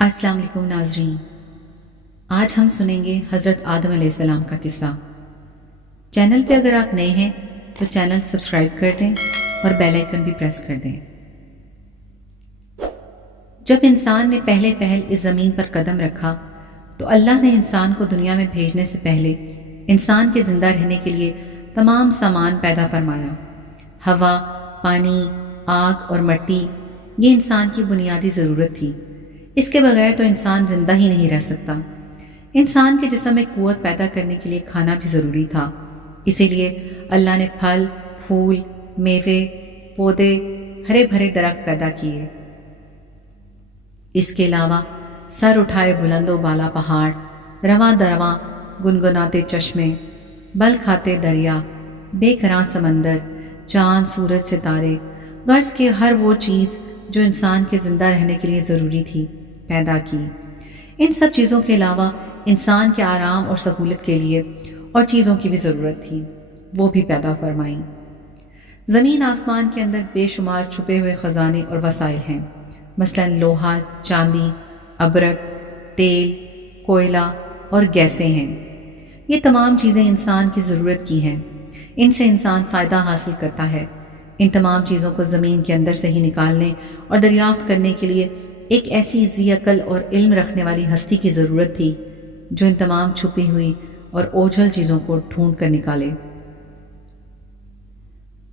अस्सलाम वालेकुम नाज़रीन। आज हम सुनेंगे हज़रत आदम अलैहिस्सलाम का किस्सा। चैनल पे अगर आप नए हैं तो चैनल सब्सक्राइब कर दें और बेल आइकन भी प्रेस कर दें। जब इंसान ने पहले पहल इस ज़मीन पर कदम रखा तो अल्लाह ने इंसान को दुनिया में भेजने से पहले इंसान के ज़िंदा रहने के लिए तमाम सामान पैदा फरमाया। हवा, पानी, आग और मिट्टी ये इंसान की बुनियादी ज़रूरत थी। इसके बगैर तो इंसान जिंदा ही नहीं रह सकता। इंसान के जिस्म में कुव्वत पैदा करने के लिए खाना भी ज़रूरी था। इसीलिए अल्लाह ने फल, फूल, मेवे, पौधे, हरे भरे दरख्त पैदा किए। इसके अलावा सर उठाए बुलंदो बाला पहाड़, रवां दरवां गुनगुनाते चश्मे, बल खाते दरिया, बेकरां समंदर, चांद, सूरज, सितारे, गर्ज के हर वो चीज़ जो इंसान के ज़िंदा रहने के लिए ज़रूरी थी पैदा की। इन सब चीज़ों के अलावा इंसान के आराम और सहूलत के लिए और चीज़ों की भी ज़रूरत थी, वो भी पैदा फरमाई। ज़मीन आसमान के अंदर बेशुमार छुपे हुए ख़जाने और वसाइल हैं। मसलन लोहा, चांदी, अबरक, तेल, कोयला और गैसें हैं। ये तमाम चीज़ें इंसान की ज़रूरत की हैं। इनसे इंसान फ़ायदा हासिल करता है। इन तमाम चीज़ों को ज़मीन के अंदर से ही निकालने और दरियाफ्त करने के लिए एक ऐसी ज़ी अकल और इल्म रखने वाली हस्ती की ज़रूरत थी जो इन तमाम छुपी हुई और ओझल चीज़ों को ढूंढ कर निकाले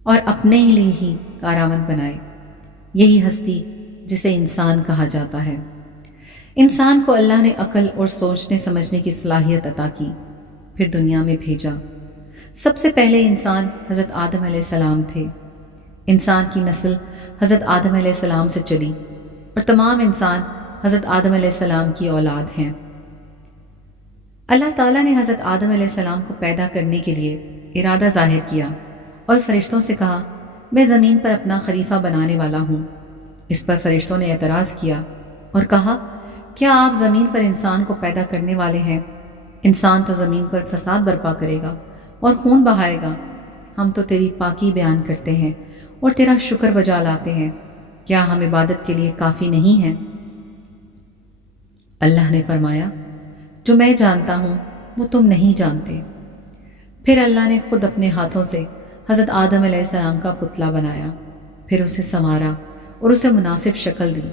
और अपने ही लिए ही कारआमद बनाए। यही हस्ती जिसे इंसान कहा जाता है। इंसान को अल्लाह ने अकल और सोचने समझने की सलाहियत अता की, फिर दुनिया में भेजा। सबसे पहले इंसान हज़रत आदम अलैहिस्सलाम थे। इंसान की नस्ल हज़रत आदम अलैहिस्सलाम से चली और तमाम इंसान हज़रत आदम अलैहिस्सलाम की औलाद हैं। अल्लाह ताला ने हज़रत आदम अलैहिस्सलाम को पैदा करने के लिए इरादा ज़ाहिर किया और फरिश्तों से कहा, मैं ज़मीन पर अपना खलीफा बनाने वाला हूँ। इस पर फरिश्तों ने एतराज़ किया और कहा, क्या आप ज़मीन पर इंसान को पैदा करने वाले हैं? इंसान तो ज़मीन पर फसाद बर्पा करेगा और खून बहाएगा। हम तो तेरी पाकी बयान करते हैं और तेरा शुक्र बजा लाते हैं। क्या हम इबादत के लिए काफ़ी नहीं हैं? अल्लाह ने फरमाया, जो मैं जानता हूँ वो तुम नहीं जानते। फिर अल्लाह ने खुद अपने हाथों से हज़रत आदम अलैहिस्सलाम का पुतला बनाया, फिर उसे संवारा और उसे मुनासिब शक्ल दी।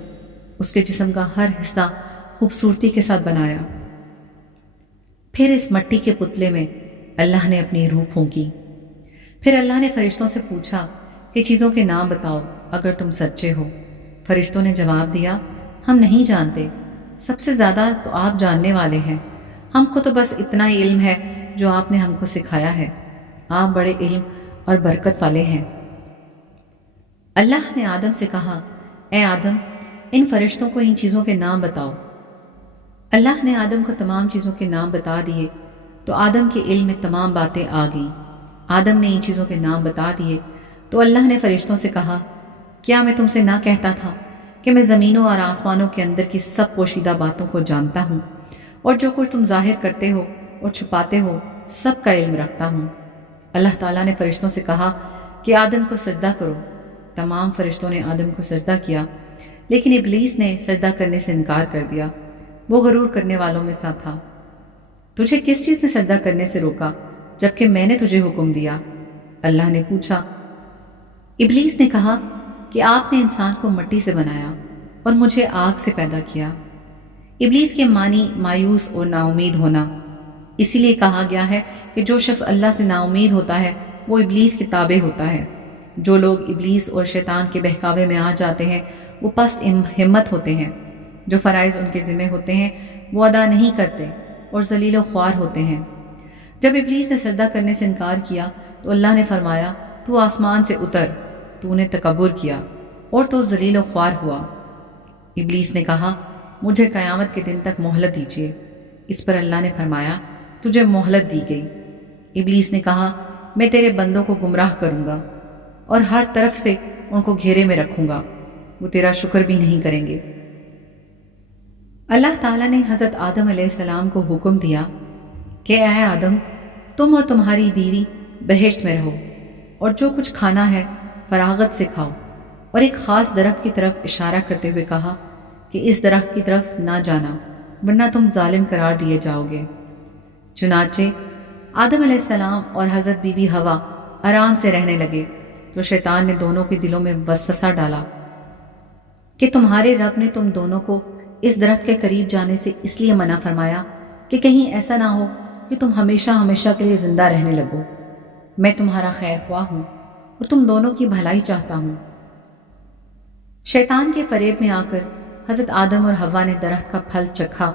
उसके जिस्म का हर हिस्सा खूबसूरती के साथ बनाया। फिर इस मट्टी के पुतले में अल्लाह ने अपनी रूह फूंकी। फिर अल्लाह ने फरिश्तों से पूछा कि चीज़ों के नाम बताओ अगर तुम सच्चे हो। फरिश्तों ने जवाब दिया, हम नहीं जानते, सबसे ज़्यादा तो आप जानने वाले हैं। हमको तो बस इतना ही इल्म है जो आपने हमको सिखाया है। आप बड़े इल्म और बरकत वाले हैं। अल्लाह ने आदम से कहा, ए आदम, इन फरिश्तों को इन चीज़ों के नाम बताओ। अल्लाह ने आदम को तमाम चीज़ों के नाम बता दिए तो आदम के इल्म में तमाम बातें आ गईं। आदम ने इन चीज़ों के नाम बता दिए तो अल्लाह ने फरिश्तों से कहा, क्या मैं तुमसे ना कहता था कि मैं ज़मीनों और आसमानों के अंदर की सब पोशीदा बातों को जानता हूँ और जो कुछ तुम जाहिर करते हो और छुपाते हो सब का इल्म रखता हूँ। अल्लाह ताला ने फरिश्तों से कहा कि आदम को सजदा करो। तमाम फरिश्तों ने आदम को सजदा किया, लेकिन इब्लीस ने सजदा करने से इनकार कर दिया। वो गरूर करने वालों में सा था। तुझे किस चीज़ ने सजदा करने से रोका जबकि मैंने तुझे हुक्म दिया? अल्लाह ने पूछा। इब्लीस ने कहा कि आपने इंसान को मिट्टी से बनाया और मुझे आग से पैदा किया। इब्लीस के मानी मायूस और नाउमीद होना। इसीलिए कहा गया है कि जो शख्स अल्लाह से नाउमीद होता है वो इब्लीस के ताबे होता है। जो लोग इब्लीस और शैतान के बहकावे में आ जाते हैं वो पस्त हिम्मत होते हैं। जो फ़राइज़ उनके ज़िम्मे होते हैं वो अदा नहीं करते और ज़लील ख्वार होते हैं। जब इब्लीस ने सजदा करने से इनकार किया तो अल्लाह ने फरमाया, तू आसमान से उतर, तूने तकब्बुर किया और तो ज़लील ख्वार हुआ। इब्लीस ने कहा, मुझे क़यामत के दिन तक मोहलत दीजिए। इस पर अल्लाह ने फरमाया, तुझे मोहलत दी गई। इब्लीस ने कहा, मैं तेरे बंदों को गुमराह करूँगा और हर तरफ से उनको घेरे में रखूँगा, वो तेरा शुक्र भी नहीं करेंगे। अल्लाह ताला ने हज़रत आदम अलैहिस्सलाम को हुक्म दिया कि ऐ आदम, तुम और तुम्हारी बीवी बहिश्त में रहो और जो कुछ खाना है फरागत से खाओ। और एक ख़ास दरख्त की तरफ इशारा करते हुए कहा کہ اس درخت کی طرف نہ جانا ورنہ تم ظالم قرار دیے جاؤگے۔ چنانچہ آدم علیہ السلام اور حضرت بی بی ہوا آرام سے رہنے لگے تو شیطان نے دونوں کے دلوں میں وسوسہ ڈالا کہ تمہارے رب نے تم دونوں کو اس درخت کے قریب جانے سے اس لیے منع فرمایا کہ کہیں ایسا نہ ہو کہ تم ہمیشہ ہمیشہ کے لیے زندہ رہنے لگو۔ میں تمہارا خیر خواہ ہوں اور تم دونوں کی بھلائی چاہتا ہوں۔ شیطان کے فریب میں آ کر حضرت آدم اور حوا نے درخت کا پھل چکھا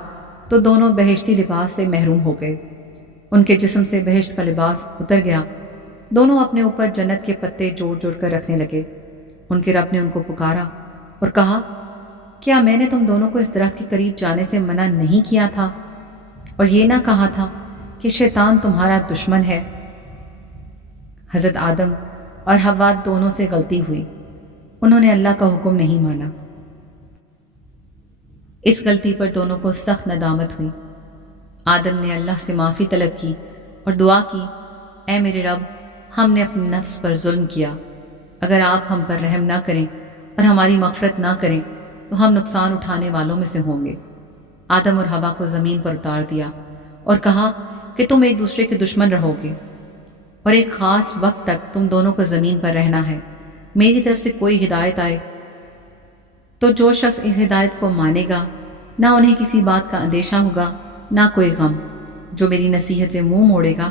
تو دونوں بہشتی لباس سے محروم ہو گئے۔ ان کے جسم سے بہشت کا لباس اتر گیا۔ دونوں اپنے اوپر جنت کے پتے جوڑ جوڑ کر رکھنے لگے۔ ان کے رب نے ان کو پکارا اور کہا، کیا میں نے تم دونوں کو اس درخت کے قریب جانے سے منع نہیں کیا تھا اور یہ نہ کہا تھا کہ شیطان تمہارا دشمن ہے؟ حضرت آدم اور حوا دونوں سے غلطی ہوئی، انہوں نے اللہ کا حکم نہیں مانا۔ اس غلطی پر دونوں کو سخت ندامت ہوئی۔ آدم نے اللہ سے معافی طلب کی اور دعا کی، اے میرے رب، ہم نے اپنے نفس پر ظلم کیا، اگر آپ ہم پر رحم نہ کریں اور ہماری مغفرت نہ کریں تو ہم نقصان اٹھانے والوں میں سے ہوں گے۔ آدم اور حوا کو زمین پر اتار دیا اور کہا کہ تم ایک دوسرے کے دشمن رہو گے اور ایک خاص وقت تک تم دونوں کو زمین پر رہنا ہے۔ میری طرف سے کوئی ہدایت آئے تو جو شخص اس ہدایت کو مانے گا نہ انہیں کسی بات کا اندیشہ ہوگا نہ کوئی غم۔ جو میری نصیحت سے منہ موڑے گا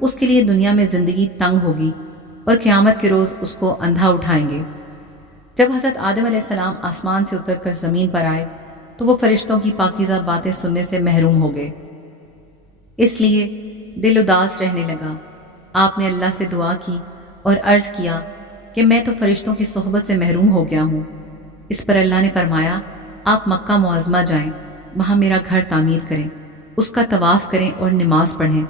اس کے لیے دنیا میں زندگی تنگ ہوگی اور قیامت کے روز اس کو اندھا اٹھائیں گے۔ جب حضرت آدم علیہ السلام آسمان سے اتر کر زمین پر آئے تو وہ فرشتوں کی پاکیزہ باتیں سننے سے محروم ہو گئے، اس لیے دل اداس رہنے لگا۔ آپ نے اللہ سے دعا کی اور عرض کیا کہ میں تو فرشتوں کی صحبت سے محروم ہو گیا ہوں۔ اس پر اللہ نے فرمایا، آپ مکہ معظمہ جائیں، وہاں میرا گھر تعمیر کریں، اس کا طواف کریں اور نماز پڑھیں۔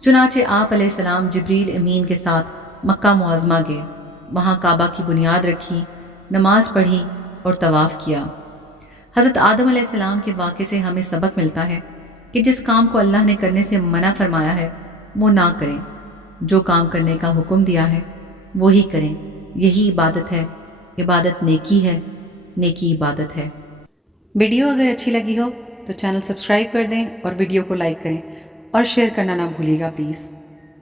چنانچہ آپ علیہ السلام جبریل امین کے ساتھ مکہ معظمہ گئے، وہاں کعبہ کی بنیاد رکھی، نماز پڑھی اور طواف کیا۔ حضرت آدم علیہ السلام کے واقعے سے ہمیں سبق ملتا ہے کہ جس کام کو اللہ نے کرنے سے منع فرمایا ہے وہ نہ کریں، جو کام کرنے کا حکم دیا ہے وہی کریں۔ یہی عبادت ہے، عبادت نیکی ہے، نیکی عبادت ہے۔ ویڈیو اگر اچھی لگی ہو تو چینل سبسکرائب کر دیں اور ویڈیو کو لائک کریں اور شیئر کرنا نہ بھولیے گا پلیز۔